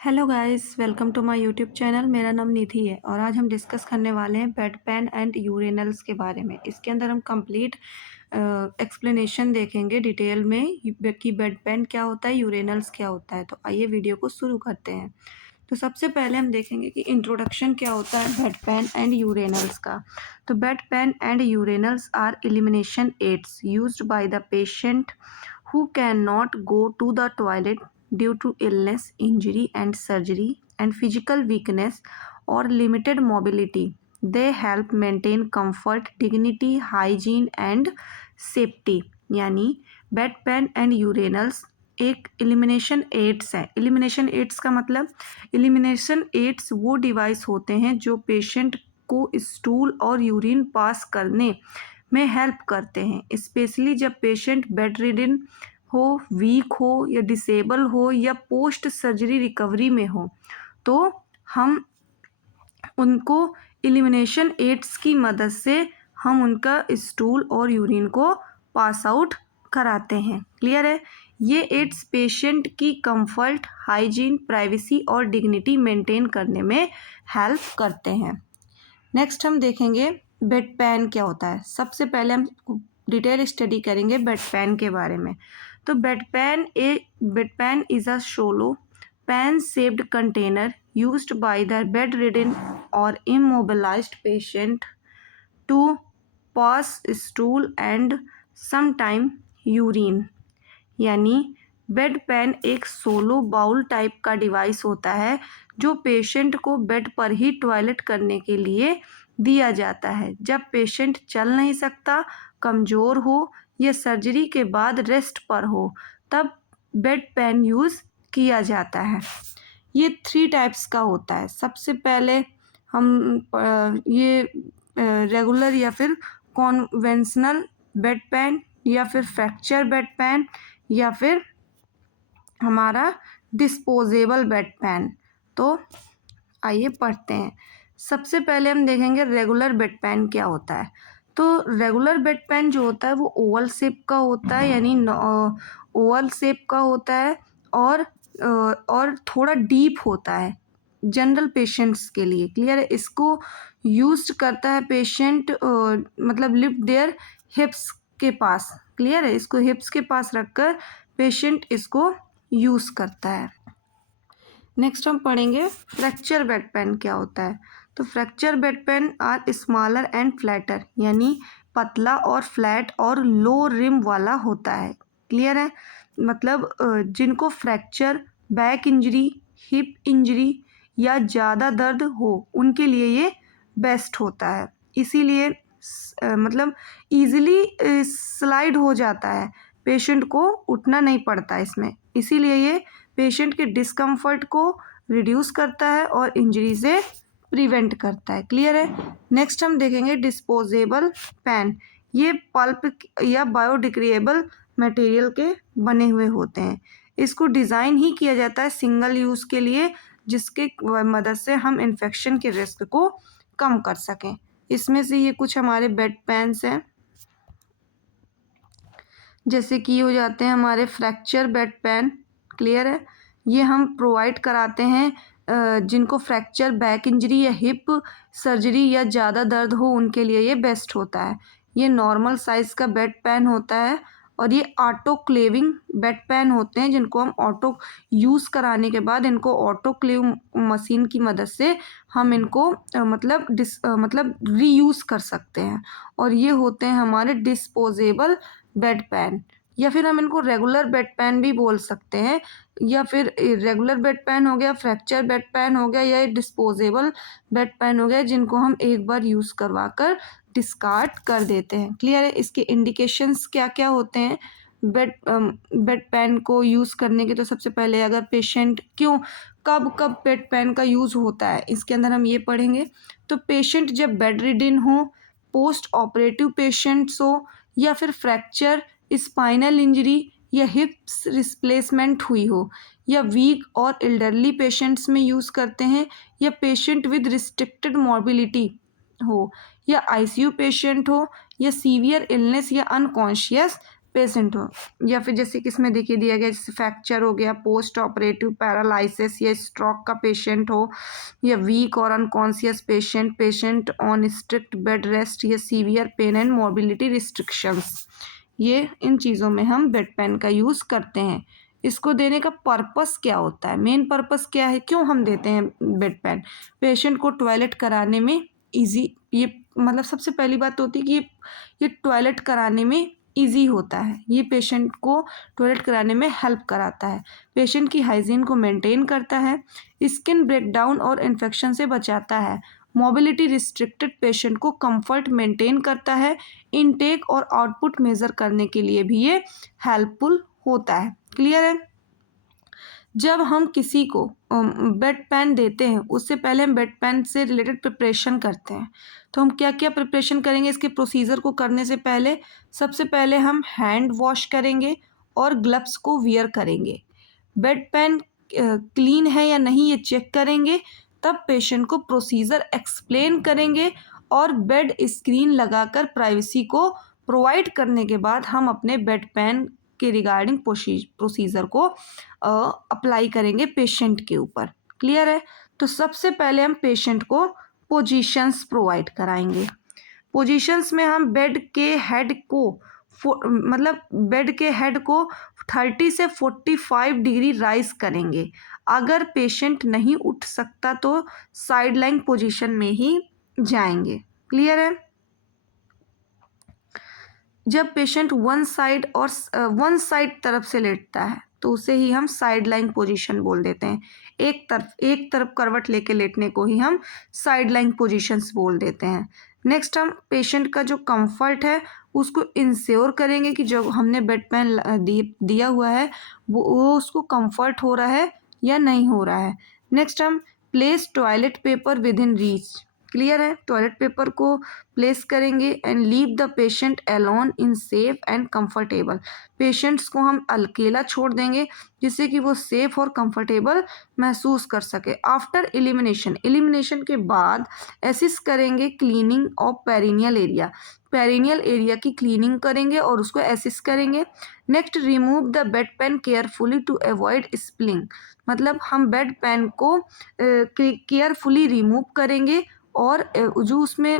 Hello guys, welcome to my YouTube channel. मेरा नाम निधि है और आज हम डिस्कस करने वाले हैं बेड पेन एंड यूरेनल्स के बारे में। इसके अंदर हम कंप्लीट एक्सप्लेनेशन देखेंगे डिटेल में कि बेड पेन क्या होता है, यूरेनल्स क्या होता है। तो आइए वीडियो को शुरू करते हैं। तो सबसे पहले हम देखेंगे कि इंट्रोडक्शन क्या होता है बेड पेन एंड यूरेनल्स का। तो bed pan and urinals are elimination aids used by the patient who cannot go to the toilet due to illness, injury, and surgery, and physical weakness or limited mobility. They help maintain comfort, dignity, hygiene, and safety. यानी bed pan and यूरेनल्स एक elimination ads है। Elimination ads का मतलब elimination ads वो device होते हैं जो patient को स्टूल और यूरिन पास करने में हेल्प करते हैं, स्पेशली जब पेशेंट बेड रिडन हो, वीक हो या डिसेबल हो या पोस्ट सर्जरी रिकवरी में हो। तो हम उनको एलिमिनेशन एड्स की मदद से हम उनका स्टूल और यूरिन को पास आउट कराते हैं। क्लियर है? ये एड्स पेशेंट की कंफर्ट, हाइजीन, प्राइवेसी और डिग्निटी मेंटेन करने में हेल्प करते हैं। नेक्स्ट हम देखेंगे बेड पैन क्या होता है। सबसे पहले हम डिटेल स्टडी करेंगे बेड पैन के बारे में। तो bed pan is a shallow pan shaped container used by the bed ridden और immobilized patient to pass stool and sometime urine. यानी बेड पैन एक सोलो बाउल टाइप का डिवाइस होता है जो पेशेंट को बेड पर ही टॉयलेट करने के लिए दिया जाता है जब पेशेंट चल नहीं सकता, कमज़ोर हो या सर्जरी के बाद रेस्ट पर हो, तब बेड पैन यूज़ किया जाता है। ये 3 टाइप्स का होता है। सबसे पहले हम ये रेगुलर या फिर कॉन्वेंशनल बेड पैन या फिर फ्रैक्चर बेड पैन या फिर हमारा डिस्पोजेबल बेड पैन। तो आइए पढ़ते हैं। सबसे पहले हम देखेंगे रेगुलर बेड पैन क्या होता है। तो रेगुलर बेड पैन जो होता है वो ओवल शेप का होता है, यानी ओवल शेप का होता है और थोड़ा डीप होता है जनरल पेशेंट्स के लिए। क्लियर है? इसको यूज करता है पेशेंट मतलब लिफ्ट देयर हिप्स के पास। क्लियर है? इसको हिप्स के पास रखकर पेशेंट इसको यूज़ करता है। नेक्स्ट हम पढ़ेंगे फ्रैक्चर बेड पैन क्या होता है। तो fracture bed pan are smaller and flatter, यानी पतला और फ्लैट और लो रिम वाला होता है। क्लियर है? मतलब जिनको fracture, back injury, hip injury या ज़्यादा दर्द हो उनके लिए ये बेस्ट होता है। इसीलिए मतलब ईजिली स्लाइड हो जाता है, पेशेंट को उठना नहीं पड़ता इसमें। इसीलिए ये पेशेंट के डिस्कम्फर्ट को रिड्यूस करता है और इंजरी से प्रिवेंट करता है। क्लियर है? नेक्स्ट हम देखेंगे डिस्पोजेबल पैन। ये पल्प या बायोडिग्रेडेबल मटेरियल के बने हुए होते हैं। इसको डिज़ाइन ही किया जाता है सिंगल यूज़ के लिए, जिसके मदद से हम इन्फेक्शन के रिस्क को कम कर सकें। इसमें से ये कुछ हमारे बेड पैन्स हैं, जैसे कि हो जाते हैं हमारे फ्रैक्चर बेड पैन। क्लियर है? ये हम प्रोवाइड कराते हैं जिनको फ्रैक्चर, बैक इंजरी या हिप सर्जरी या ज़्यादा दर्द हो उनके लिए ये बेस्ट होता है। ये नॉर्मल साइज़ का बेड पैन होता है और ये ऑटोक्लेविंग बेड पैन होते हैं जिनको हम ऑटो यूज़ कराने के बाद इनको ऑटोक्लेव मशीन की मदद से हम इनको मतलब रीयूज़ कर सकते हैं। और ये होते हैं हमारे डिस्पोजेबल बेड पैन, या फिर हम इनको रेगुलर बेड पैन भी बोल सकते हैं। या फिर रेगुलर बेड पैन हो गया, फ्रैक्चर बेड पैन हो गया या डिस्पोजेबल बेड पैन हो गया, जिनको हम एक बार यूज़ करवा कर डिस्कार्ड कर देते हैं। क्लियर है? इसके इंडिकेशंस क्या क्या होते हैं बेड पैन को यूज़ करने के। तो सबसे पहले अगर पेशेंट कब बेड पैन का यूज़ होता है, इसके अंदर हम ये पढ़ेंगे। तो पेशेंट जब बेड रिडन हो, पोस्ट ऑपरेटिव पेशेंट्स हो, या फिर फ्रैक्चर, स्पाइनल इंजरी या हिप्स रिप्लेसमेंट हुई हो, या वीक और एल्डरली पेशेंट्स में यूज़ करते हैं, या पेशेंट विद रिस्ट्रिक्टेड मोबिलिटी हो, या आईसीयू पेशेंट हो, या सीवियर इलनेस या अनकॉन्शियस पेशेंट हो, या फिर जैसे कि इसमें देखिए दिया गया जैसे फ्रैक्चर हो गया, पोस्ट ऑपरेटिव पैरालिसिस या स्ट्रोक का पेशेंट हो, या वीक और unconscious patient, patient on strict bed rest, या severe pain and mobility restrictions. ये इन चीज़ों में हम बेड पेन का यूज़ करते हैं। इसको देने का पर्पस क्या होता है, मेन पर्पस क्या है, क्यों हम देते हैं बेड पेन? पेशेंट को टॉयलेट कराने में ईजी, ये मतलब सबसे पहली बात तो होती है कि ये टॉयलेट कराने में ईजी होता है, ये पेशेंट को टॉयलेट कराने में हेल्प कराता है, पेशेंट की हाइजीन को मेंटेन करता है, स्किन ब्रेकडाउन और इन्फेक्शन से बचाता है, मोबिलिटी रिस्ट्रिक्टेड पेशेंट को कंफर्ट मेंटेन करता है, इनटेक और आउटपुट मेजर करने के लिए भी ये हेल्पफुल होता है। क्लियर है? जब हम किसी को बेड पेन देते हैं उससे पहले हम बेड पेन से रिलेटेड प्रिपरेशन करते हैं। तो हम क्या क्या प्रिपरेशन करेंगे इसके प्रोसीजर को करने से पहले? सबसे पहले हम हैंड वॉश करेंगे और ग्लव्स को वियर करेंगे। बेड पेन क्लीन है या नहीं ये चेक करेंगे, तब पेशेंट को प्रोसीजर एक्सप्लेन करेंगे और बेड स्क्रीन लगाकर प्राइवेसी को प्रोवाइड करने के बाद हम अपने बेड पेन के रिगार्डिंग प्रोसीजर को अप्लाई करेंगे पेशेंट के ऊपर। क्लियर है? तो सबसे पहले हम पेशेंट को पोजीशंस प्रोवाइड कराएंगे। पोजीशंस में हम बेड के हेड को मतलब बेड के हेड को 30 से 45 डिग्री राइज करेंगे। अगर पेशेंट नहीं उठ सकता तो साइड लाइन पोजीशन में ही जाएंगे। क्लियर है? जब पेशेंट वन साइड तरफ से लेटता है तो उसे ही हम साइड लाइन पोजीशन बोल देते हैं। एक तरफ करवट लेके लेटने को ही हम साइड लाइन पोजीशंस बोल देते हैं। नेक्स्ट हम पेशेंट का जो कंफर्ट है उसको इंश्योर करेंगे कि जो हमने बेड पेन दिया हुआ है वो उसको कंफर्ट हो रहा है या नहीं हो रहा है। नेक्स्ट हम place toilet paper with in reach. Clear है? टॉयलेट पेपर को प्लेस करेंगे and leave the patient alone in safe and comfortable. Patients को हम अकेला छोड़ देंगे जिससे कि वो सेफ और कंफर्टेबल महसूस कर सके। आफ्टर एलिमिनेशन के बाद असिस्ट करेंगे cleaning of perineal area. Perineal area की क्लीनिंग करेंगे और उसको असिस्ट करेंगे। Next remove the bed pan carefully to avoid spilling. मतलब हम बेड पेन को केयरफुली रिमूव करेंगे और जो उसमें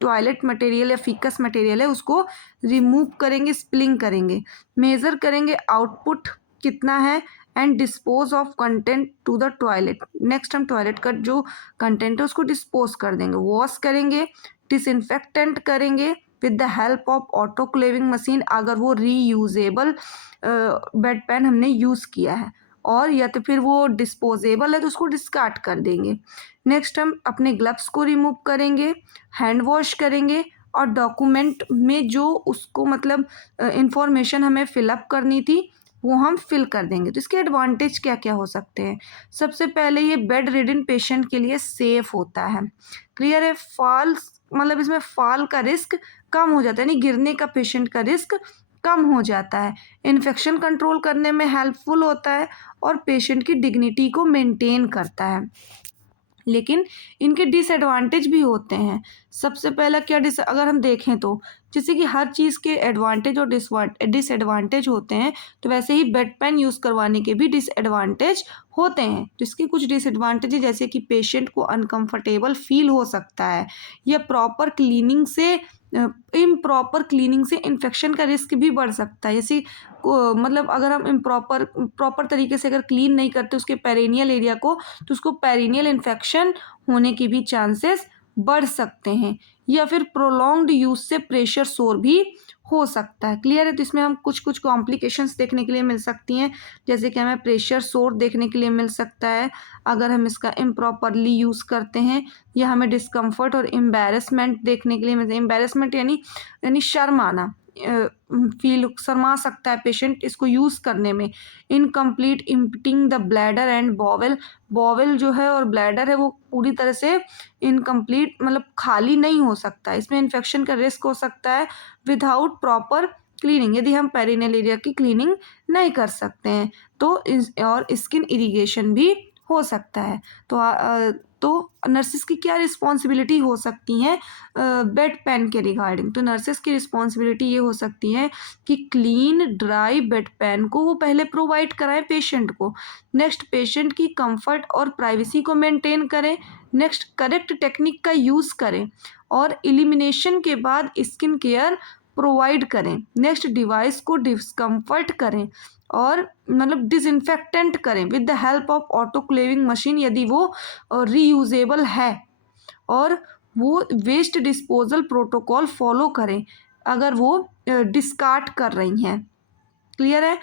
टॉयलेट मटेरियल या फीकस मटेरियल है उसको रिमूव करेंगे, स्पिलिंग करेंगे। मेज़र करेंगे आउटपुट कितना है and dispose of content to the toilet. Next हम टॉयलेट का जो कंटेंट है उसको डिस्पोज कर देंगे। वॉश करेंगे, डिसइंफेक्टेंट करेंगे with the help of autoclaving machine अगर वो रीयूजेबल बेड पेन हमने यूज़ किया है, और या तो फिर वो डिस्पोजेबल है तो उसको डिस्कार्ड कर देंगे। नेक्स्ट हम अपने ग्लव्स को रिमूव करेंगे, हैंड वॉश करेंगे और डॉक्यूमेंट में जो उसको मतलब इंफॉर्मेशन हमें फिलअप करनी थी वो हम फिल कर देंगे। तो इसके एडवांटेज क्या क्या हो सकते हैं? सबसे पहले ये बेड रिडन पेशेंट के लिए सेफ होता है। क्लियर है? मतलब इसमें फॉल का रिस्क कम हो जाता है, यानी गिरने का पेशेंट का रिस्क कम हो जाता है। इन्फेक्शन कंट्रोल करने में हेल्पफुल होता है और पेशेंट की डिग्निटी को मेंटेन करता है। लेकिन इनके डिसएडवांटेज भी होते हैं। सबसे पहला क्या अगर हम देखें तो जैसे कि हर चीज़ के एडवांटेज और डिसएडवांटेज होते हैं, तो वैसे ही बेड पेन यूज़ करवाने के भी डिसएडवांटेज होते हैं। तो इसके कुछ डिसएडवांटेज जैसे कि पेशेंट को अनकंफर्टेबल फील हो सकता है, या इम्प्रॉपर क्लीनिंग से इन्फेक्शन का रिस्क भी बढ़ सकता है। जैसे मतलब अगर हम प्रॉपर तरीके से अगर क्लीन नहीं करते उसके पेरिनियल एरिया को, तो उसको पेरिनियल इन्फेक्शन होने के भी चांसेस बढ़ सकते हैं, या फिर प्रोलॉन्ग्ड यूज से प्रेशर सोर भी हो सकता है। क्लियर है? तो इसमें हम कुछ कॉम्प्लिकेशंस देखने के लिए मिल सकती हैं, जैसे कि हमें प्रेशर सोर देखने के लिए मिल सकता है अगर हम इसका इम्प्रॉपरली यूज़ करते हैं, या हमें डिस्कम्फर्ट और एम्बैरेसमेंट देखने के लिए मिलता है। एम्बैरेसमेंट यानी शर्म आना, शर्मा सकता है पेशेंट इसको यूज़ करने में। Incomplete emptying the bladder and bowel जो है और ब्लैडर है वो पूरी तरह से इनकम्प्लीट मतलब खाली नहीं हो सकता, इसमें इन्फेक्शन का रिस्क हो सकता है विदाउट प्रॉपर क्लीनिंग, यदि हम पेरिनियल एरिया की क्लीनिंग नहीं कर सकते हैं तो और स्किन इरिगेशन भी हो सकता है। तो नर्सेस की क्या रिस्पॉन्सिबिलिटी हो सकती हैं बेड पैन के रिगार्डिंग? तो नर्सेस की रिस्पॉन्सिबिलिटी ये हो सकती है कि क्लीन ड्राई बेड पैन को वो पहले प्रोवाइड कराएं पेशेंट को। नेक्स्ट, पेशेंट की कंफर्ट और प्राइवेसी को मेंटेन करें। नेक्स्ट, करेक्ट टेक्निक का यूज़ करें और एलिमिनेशन के बाद स्किन केयर प्रोवाइड करें। नेक्स्ट, डिवाइस को डिस्कम्फर्ट करें और मतलब डिसइंफेक्टेंट करें with the help of autoclaving machine यदि वो रीयूजेबल है, और वो वेस्ट डिस्पोजल प्रोटोकॉल फॉलो करें अगर वो डिस्कार्ड कर रही हैं। क्लियर है?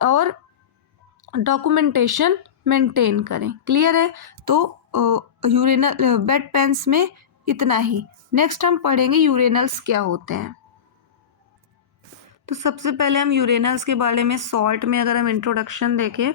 और डॉक्यूमेंटेशन मेंटेन करें। क्लियर है? तो यूरेनल बेड पेन्स में इतना ही। नेक्स्ट हम पढ़ेंगे यूरेनल्स क्या होते हैं। तो सबसे पहले हम यूरेनल्स के बारे में शॉर्ट में अगर हम इंट्रोडक्शन देखें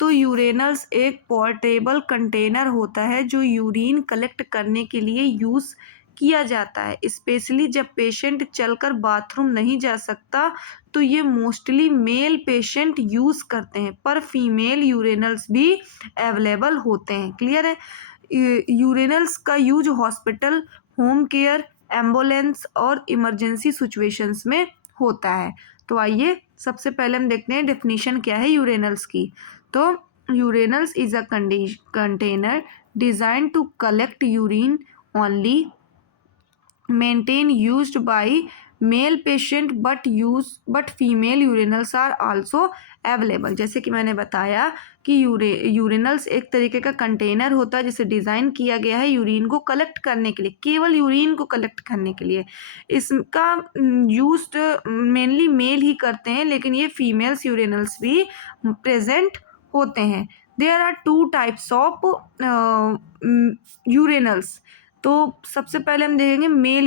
तो यूरेनल्स एक पोर्टेबल कंटेनर होता है जो यूरिन कलेक्ट करने के लिए यूज़ किया जाता है, स्पेशली जब पेशेंट चलकर बाथरूम नहीं जा सकता तो ये मोस्टली मेल पेशेंट यूज़ करते हैं, पर फीमेल यूरेनल्स भी अवेलेबल होते हैं। क्लियर है? यूरेनल्स का use hospital, home care, ambulance और इमरजेंसी सिचुएशंस में होता है। तो आइए सबसे पहले हम देखते हैं डेफिनेशन क्या है यूरेनल्स की। तो urinals is a container design to collect urine only maintain used by male patient but female urinals are also available। जैसे कि मैंने बताया कि यूरिनल्स एक तरीके का कंटेनर होता है जिसे डिज़ाइन किया गया है यूरिन को कलेक्ट करने के लिए, केवल यूरिन को कलेक्ट करने के लिए। इसका यूज मेनली मेल ही करते हैं, लेकिन ये फीमेल्स यूरिनल्स भी प्रेजेंट होते हैं। There are two types of urinals. तो सबसे पहले हम देखेंगे मेल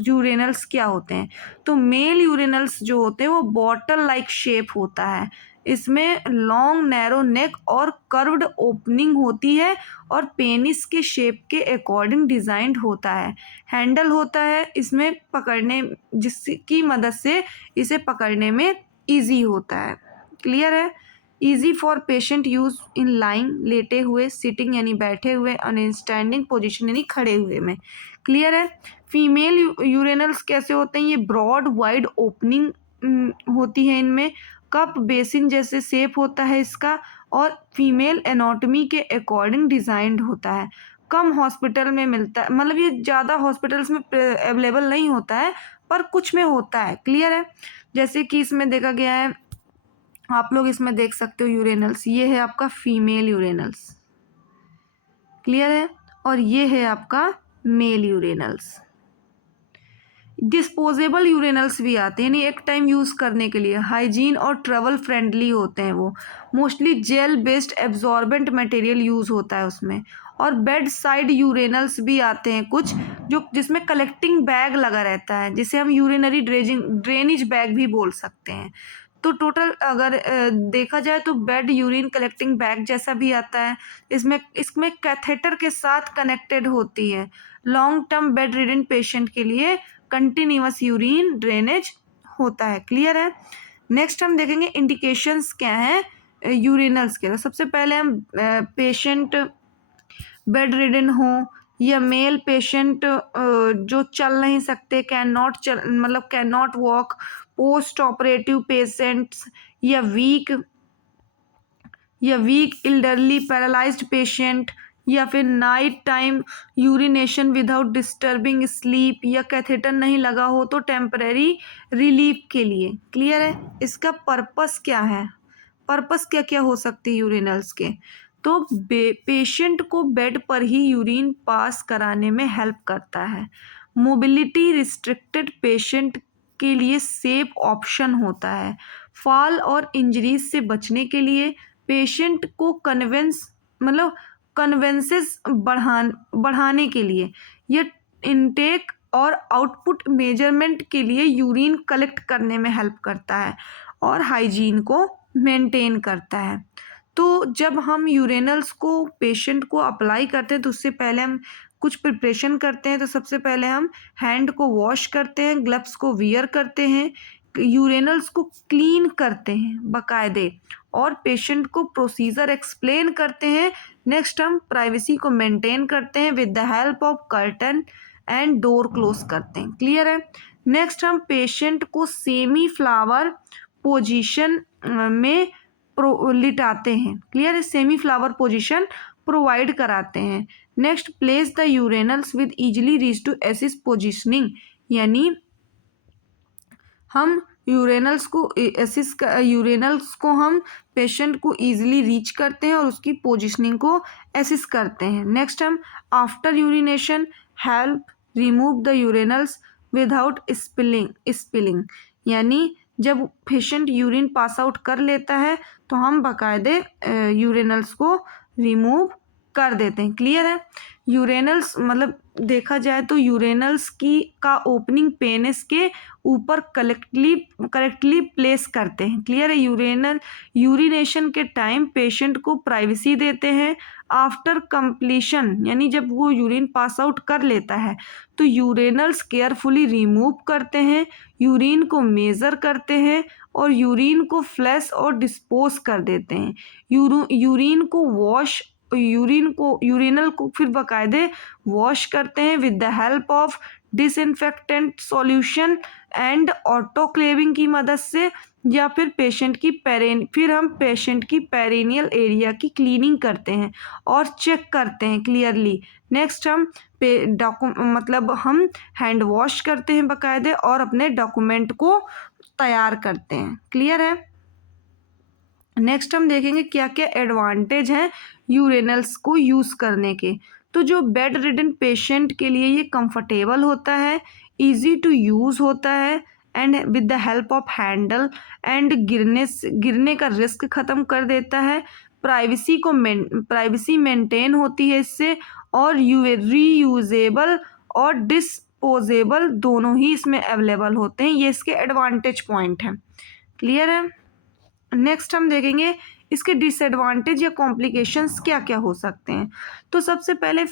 यूरेनल्स क्या होते हैं। तो मेल यूरेनल्स जो होते हैं वो बॉटल लाइक शेप होता है, इसमें लॉन्ग नैरो नेक और कर्व्ड ओपनिंग होती है और पेनिस के शेप के अकॉर्डिंग डिजाइंड होता है। हैंडल होता है इसमें पकड़ने, जिसकी मदद से इसे पकड़ने में ईजी होता है। क्लियर है? Easy for patient use in lying, लेटे हुए, सिटिंग यानी बैठे हुए, और इन स्टैंडिंग पोजिशन यानी खड़े हुए में। क्लियर है? फीमेल यूरेनल्स कैसे होते हैं? ये ब्रॉड वाइड ओपनिंग होती है, इनमें कप बेसिन जैसे शेप होता है इसका, और फीमेल एनाटॉमी के अकॉर्डिंग डिजाइंड होता है। कम हॉस्पिटल में मिलता है, मतलब ये ज़्यादा हॉस्पिटल्स में अवेलेबल नहीं होता है, पर कुछ में होता है। क्लियर है? जैसे कि इसमें देखा गया है, आप लोग इसमें देख सकते हो यूरेनल्स, ये है आपका फीमेल यूरेनल्स। क्लियर है? और ये है आपका मेल यूरेनल्स। डिस्पोजेबल यूरेनल्स भी आते हैं, यानी एक टाइम यूज़ करने के लिए, हाइजीन और ट्रेवल फ्रेंडली होते हैं वो, mostly gel based absorbent material use होता है उसमें। और बेड साइड यूरेनल्स भी आते हैं कुछ, जो जिसमें कलेक्टिंग बैग लगा रहता है, जिसे हम यूरिनरी ड्रेनेज बैग भी बोल सकते हैं। तो टोटल अगर देखा जाए तो बेड यूरिन कलेक्टिंग बैग जैसा भी आता है, इसमें कैथेटर के साथ कनेक्टेड होती है। Long term bed ridden patient के लिए कंटिन्यूअस यूरिन ड्रेनेज होता है। क्लियर है? नेक्स्ट हम देखेंगे इंडिकेशंस क्या हैं यूरिनल्स के। तो सबसे पहले हम पेशेंट बेड रिडन हो या मेल पेशेंट जो चल नहीं सकते, can not walk, post operative patients, या वीक इल्डरली पैरालाइज्ड पेशेंट, या फिर night time urination without disturbing sleep, या कैथेटर नहीं लगा हो तो टेम्परेरी रिलीफ के लिए। क्लियर है? इसका पर्पस क्या है? पर्पस क्या क्या हो सकती है यूरिनल्स के? तो पेशेंट को बेड पर ही यूरिन पास कराने में हेल्प करता है। मोबिलिटी रिस्ट्रिक्टेड पेशेंट के लिए सेफ ऑप्शन होता है। फॉल और इंजरीज से बचने के लिए पेशेंट को कन्वेंसेस बढ़ाने के लिए, या इनटेक और आउटपुट मेजरमेंट के लिए यूरिन कलेक्ट करने में हेल्प करता है, और हाइजीन को मेंटेन करता है। तो जब हम यूरेनल्स को पेशेंट को अप्लाई करते हैं तो उससे पहले हम कुछ प्रिपरेशन करते हैं। तो सबसे पहले हम हैंड को वॉश करते हैं, ग्लव्स को वियर करते हैं, यूरेनल्स को क्लीन करते हैं बाकायदे और पेशेंट को प्रोसीजर एक्सप्लेन करते हैं। नेक्स्ट हम प्राइवेसी को मेंटेन करते हैं with the help of curtain and door close करते हैं। क्लियर है। नेक्स्ट हम पेशेंट को सेमी फ्लावर पोजीशन में लिटाते हैं। क्लियर है। सेमी फ्लावर पोजीशन प्रोवाइड कराते हैं। Next place the urinals with easily reach to assist positioning, यानी हम यूरेनल्स को हम पेशेंट को ईजिली रीच करते हैं और उसकी पोजिशनिंग को असिस्ट करते हैं। नेक्स्ट हम after urination help remove the urinals without spilling, यानी जब पेशेंट यूरिन पास आउट कर लेता है तो हम बाकायदे यूरेनल्स को रिमूव कर देते हैं। क्लियर है। यूरेनल्स मतलब देखा जाए तो यूरेनल्स का ओपनिंग पेनिस के ऊपर करेक्टली प्लेस करते हैं। क्लियर है। यूरिनेशन के टाइम पेशेंट को प्राइवेसी देते हैं। आफ्टर कंप्लीशन, यानी जब वो यूरिन पास आउट कर लेता है तो यूरेनल्स केयरफुली रिमूव करते हैं, यूरिन को मेज़र करते हैं और यूरिन को फ्लैश और डिस्पोज कर देते हैं। यूरिनल को फिर बाकायदे वॉश करते हैं with the help of disinfectant solution and autoclaving की मदद से, या फिर हम पेशेंट की पेरिनियल एरिया की क्लीनिंग करते हैं और चेक करते हैं क्लियरली। नेक्स्ट हम हम हैंड वॉश करते हैं बाकायदे और अपने डॉक्यूमेंट को तैयार करते हैं। क्लियर है। नेक्स्ट हम देखेंगे क्या क्या एडवांटेज हैं यूरेनल्स को यूज़ करने के। तो जो बेड रिडन पेशेंट के लिए ये कंफर्टेबल होता है, इजी टू यूज़ होता है and with the help of Henle and गिरने का रिस्क ख़त्म कर देता है। प्राइवेसी मेंटेन होती है इससे, और रीयूजेबल और डिस्पोजेबल दोनों ही इसमें अवेलेबल होते हैं। ये इसके एडवांटेज पॉइंट हैं। क्लियर है। नेक्स्ट हम देखेंगे इसके डिसएडवांटेज या कॉम्प्लिकेशंस क्या क्या हो सकते हैं। तो सबसे पहले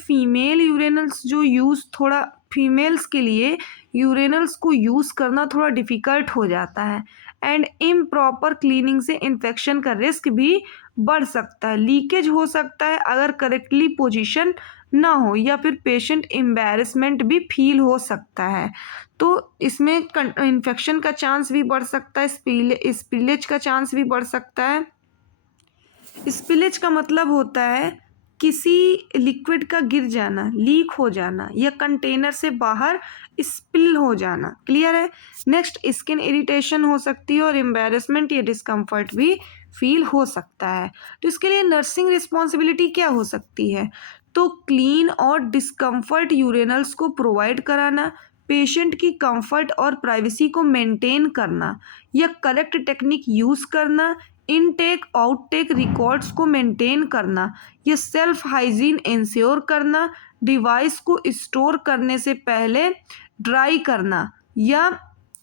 फीमेल्स के लिए यूरेनल्स को यूज़ करना थोड़ा डिफ़िकल्ट हो जाता है एंड इम्प्रॉपर क्लीनिंग से इन्फेक्शन का रिस्क भी बढ़ सकता है। लीकेज हो सकता है अगर करेक्टली पोजीशन ना हो, या फिर पेशेंट एम्बैरेसमेंट भी फील हो सकता है। तो इसमें इन्फेक्शन का चांस भी बढ़ सकता है, स्पिलेज का चांस भी बढ़ सकता है। स्पिलेज का मतलब होता है किसी लिक्विड का गिर जाना, लीक हो जाना या कंटेनर से बाहर स्पिल हो जाना। क्लियर है। नेक्स्ट स्किन इरिटेशन हो सकती है और एम्बैरेसमेंट या डिस्कम्फर्ट भी फील हो सकता है। तो इसके लिए नर्सिंग रिस्पॉन्सिबिलिटी क्या हो सकती है। तो क्लीन और डिस्कम्फर्ट यूरेनल्स को प्रोवाइड कराना, पेशेंट की कंफर्ट और प्राइवेसी को मेंटेन करना या करेक्ट टेक्निक यूज़ करना, इनटेक आउटटेक रिकॉर्ड्स को मेंटेन करना या सेल्फ हाइजीन इंश्योर करना, डिवाइस को स्टोर करने से पहले ड्राई करना या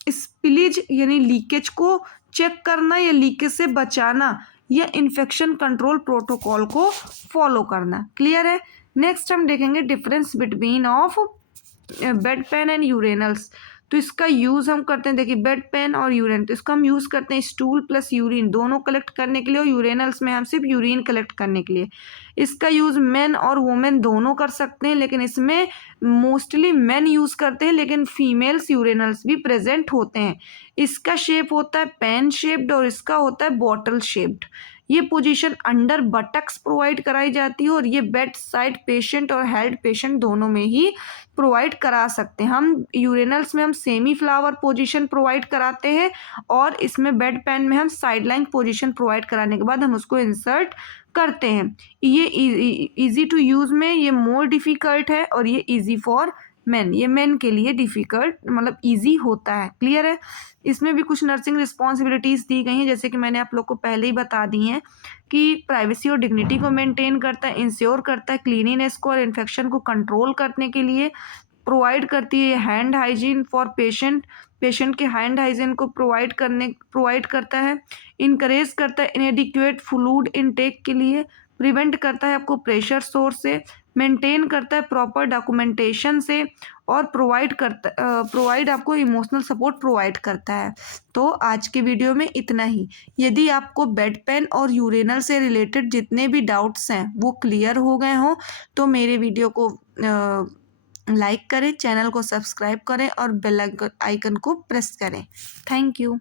स्पिलेज यानी लीकेज को चेक करना या लीकेज से बचाना या इन्फेक्शन कंट्रोल प्रोटोकॉल को फॉलो करना। क्लियर है। नेक्स्ट हम देखेंगे difference between of bed pan and urinals. तो इसका यूज़ हम करते हैं, देखिए बेड पेन और यूरिन, तो इसका हम यूज़ करते हैं स्टूल प्लस यूरिन दोनों कलेक्ट करने के लिए, और यूरेनल्स में हम सिर्फ यूरिन कलेक्ट करने के लिए। इसका यूज़ मेन और वुमेन दोनों कर सकते हैं, लेकिन इसमें मोस्टली मेन यूज़ करते हैं, लेकिन फीमेल्स यूरेनल्स भी प्रेजेंट होते हैं। इसका शेप होता है पेन शेप्ड और इसका होता है बॉटल शेप्ड। ये पोजीशन अंडर बटक्स प्रोवाइड कराई जाती है और ये बेड साइड पेशेंट और हेल्ड पेशेंट दोनों में ही प्रोवाइड करा सकते हैं। हम यूरेनल्स में हम सेमी फ्लावर पोजीशन प्रोवाइड कराते हैं और इसमें बेड पेन में हम साइड लाइन पोजीशन प्रोवाइड कराने के बाद हम उसको इंसर्ट करते हैं। ये इजी टू यूज़ में ये मोर डिफ़िकल्ट है और ये इजी फॉर मेन, ये मेन के लिए डिफ़िकल्ट मतलब इजी होता है। क्लियर है। इसमें भी कुछ नर्सिंग रिस्पॉन्सिबिलिटीज़ दी गई हैं, जैसे कि मैंने आप लोग को पहले ही बता दी हैं कि प्राइवेसी और डिग्निटी को मेंटेन करता है, इंश्योर करता है क्लीनिनेस को और इन्फेक्शन को कंट्रोल करने के लिए, प्रोवाइड करती है हैंड हाइजीन फॉर पेशेंट के हैंड हाइजीन को प्रोवाइड करता है, इनकरेज करता है इनएडिक्वेट फ्लूइड इनटेक के लिए, प्रिवेंट करता है आपको प्रेशर सोर्स से, मेंटेन करता है प्रॉपर डॉक्यूमेंटेशन से और प्रोवाइड आपको इमोशनल सपोर्ट प्रोवाइड करता है। तो आज के वीडियो में इतना ही। यदि आपको बेड पेन और यूरिनल से रिलेटेड जितने भी डाउट्स हैं वो क्लियर हो गए हों तो मेरे वीडियो को लाइक करें, चैनल को सब्सक्राइब करें और बेल आइकन को प्रेस करें। Thank you.